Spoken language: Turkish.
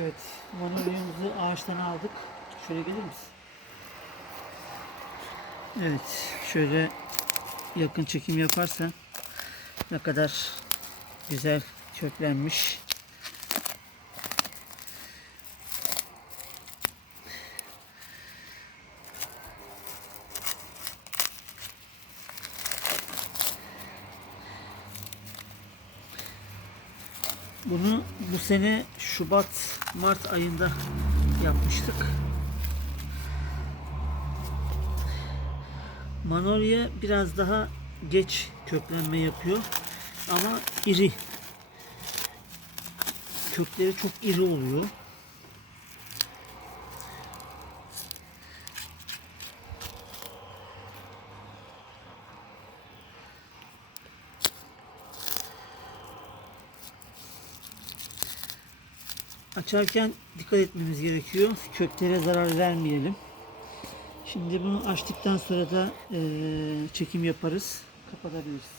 Evet, manolyamızı ağaçtan aldık. Şöyle gelir misin? Evet, şöyle yakın çekim yaparsan ne kadar güzel köklenmiş. Bunu bu sene Şubat Mart ayında yapmıştık. Manolya biraz daha geç köklenme yapıyor ama iri. Kökleri çok iri oluyor. Açarken dikkat etmemiz gerekiyor. Köklere zarar vermeyelim. Şimdi bunu açtıktan sonra da eee, çekim yaparız. Kapatabiliriz.